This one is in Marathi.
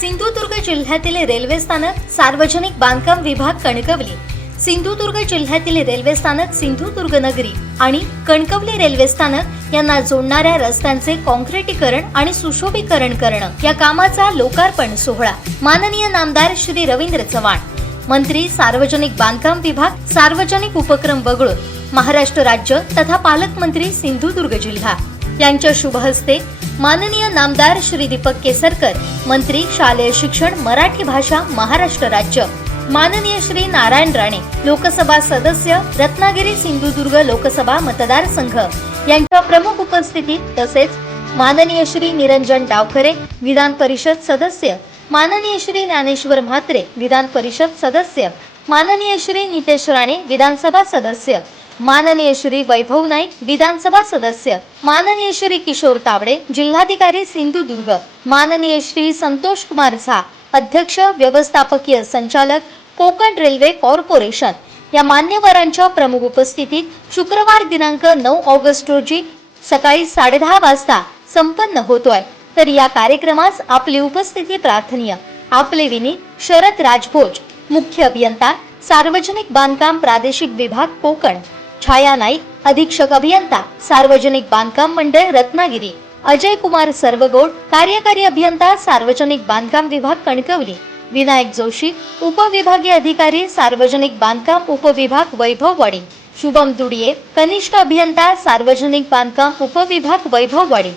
सिंधुदुर्ग जिल्ह्यातील रेल्वे स्थानक सार्वजनिक बांधकाम विभाग कणकवली, सिंधुदुर्ग जिल्ह्यातील रेल्वे स्थानक सिंधुदुर्ग नगरी आणि कणकवली रेल्वे स्थानक यांना जोडणाऱ्या रस्त्यांचे काँक्रिटीकरण आणि सुशोभीकरण करणं या कामाचा लोकार्पण सोहळा माननीय नामदार श्री रवींद्र चव्हाण, मंत्री सार्वजनिक बांधकाम विभाग सार्वजनिक उपक्रम वगळून महाराष्ट्र राज्य तथा पालकमंत्री सिंधुदुर्ग जिल्हा यांच्या शुभ हस्ते माननीय नामदार श्री दीपक केसरकर, मंत्री शालेय शिक्षण मराठी भाषा महाराष्ट्र राज्य, माननीय श्री नारायण राणे, लोकसभा सदस्य रत्नागिरी सिंधुदुर्ग लोकसभा मतदारसंघ यांच्या प्रमुख उपस्थितीत तसेच माननीय श्री निरंजन डावखरे, विधान परिषद सदस्य, माननीय श्री ज्ञानेश्वर म्हात्रे, विधान परिषद सदस्य, माननीय श्री नितेश राणे, विधानसभा सदस्य, माननीय श्री वैभव नाईक, विधानसभा सदस्य, माननीय श्री किशोर तावडे, जिल्हाधिकारी सिंधुदुर्ग, माननीय श्री संतोष कुमार झा, अध्यक्ष व्यवस्थापकीय संचालक कोकण रेल्वे कॉर्पोरेशन या मान्यवरांच्या प्रमुख उपस्थितीत शुक्रवार दिनांक 9 ऑगस्ट रोजी सकाळी 10:30 वाजता संपन्न होतोय। तर या कार्यक्रमास आपली उपस्थिती प्रार्थनीय। आपले विनीत शरद राजभोज, मुख्य अभियंता सार्वजनिक बांधकाम प्रादेशिक विभाग कोकण, छाया नाईक, अधीक्षक अभियंता सार्वजनिक बांधकाम मंडळ रत्नागिरी, अजय कुमार सर्वगोड, कार्यकारी अभियंता सार्वजनिक बांधकाम विभाग कणकवली, विनायक जोशी, उपविभागीय अधिकारी सार्वजनिक बांधकाम उपविभाग वैभववाडी, शुभम दुडिये, कनिष्ठ अभियंता सार्वजनिक बांधकाम उपविभाग वैभववाडी।